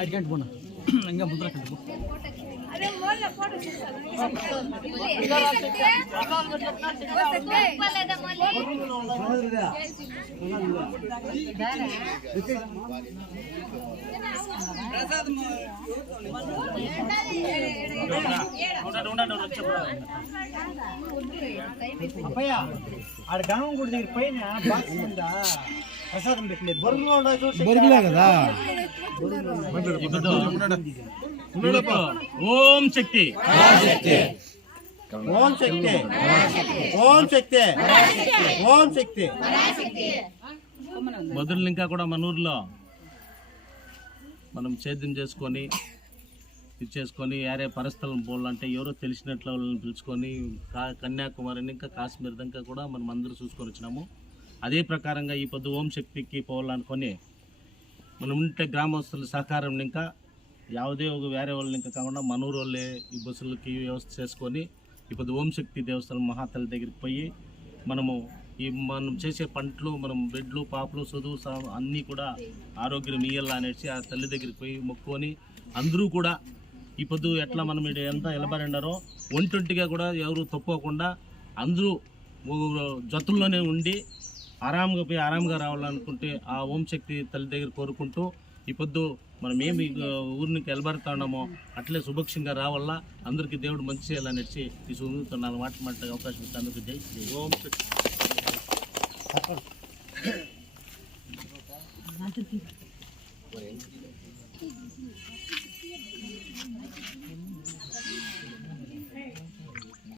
అడిగంట పోనా ఇంకా ముందర కంటే అరే మోల్ల ఫోటో అప్పయ్య ఆడ గణం గుడి దగ్గర పైన బాక్స్ ఉందా ప్రసాదం పెట్టలేదు బొరుగులే కదా ఓం శక్తి ఓం శక్తి ఓం శక్తి ఓం శక్తి మొదలు ఇంకా కూడా మన ఊర్లో మనం సేద్యం చేసుకొని ఇచ్చేసుకొని యారే పరస్థలం పోవాలంటే ఎవరో తెలిసినట్లు వాళ్ళని పిలుచుకొని కన్యాకుమారిని ఇంకా కాశ్మీర్ దాకా కూడా మనం అందరూ చూసుకొని వచ్చినాము. అదే ప్రకారంగా ఈ పొద్దు ఓం శక్తికి పోవాలనుకొని మనం ఉంటే గ్రామస్తుల సహకారం ఇంకా ಯಾವುದೇ ఒక వేరే వాళ్ళని ఇంకా కాకుండా మనూరు వాళ్ళే ఈ బస్సులకి వ్యవస్థ చేసుకొని ఇప్పుడు ఓం శక్తి దేవస్థానం మహాతల్లి దగ్గరికి పోయి మనం చేసే పంటలు మనం బెడ్లు పాపలు చదువు అన్నీ కూడా ఆరోగ్యం ఇయ్యాలా అనేసి ఆ తల్లి దగ్గరికి పోయి మొక్కుకొని అందరూ కూడా ఈ పొద్దు ఎట్లా మనం ఎంత ఎలబడినారో ఒంటొంటిగా కూడా ఎవరు తప్పుకోకుండా అందరూ జతుల్లోనే ఉండి ఆరాంగా పోయి ఆరాంగా రావాలనుకుంటే ఆ ఓం శక్తి తల్లి దగ్గర కోరుకుంటూ ఈ పొద్దు మనం ఏమి ఊరికి ఎలబడుతున్నామో అట్లే సుభక్షంగా రావాలా అందరికీ దేవుడు మంచి చేయాలనేసి ఈ సుమతో 4 మాటలు మాట్లాడే అవకాశం ఇస్తే అందరికీ జై ఓం శక్తి.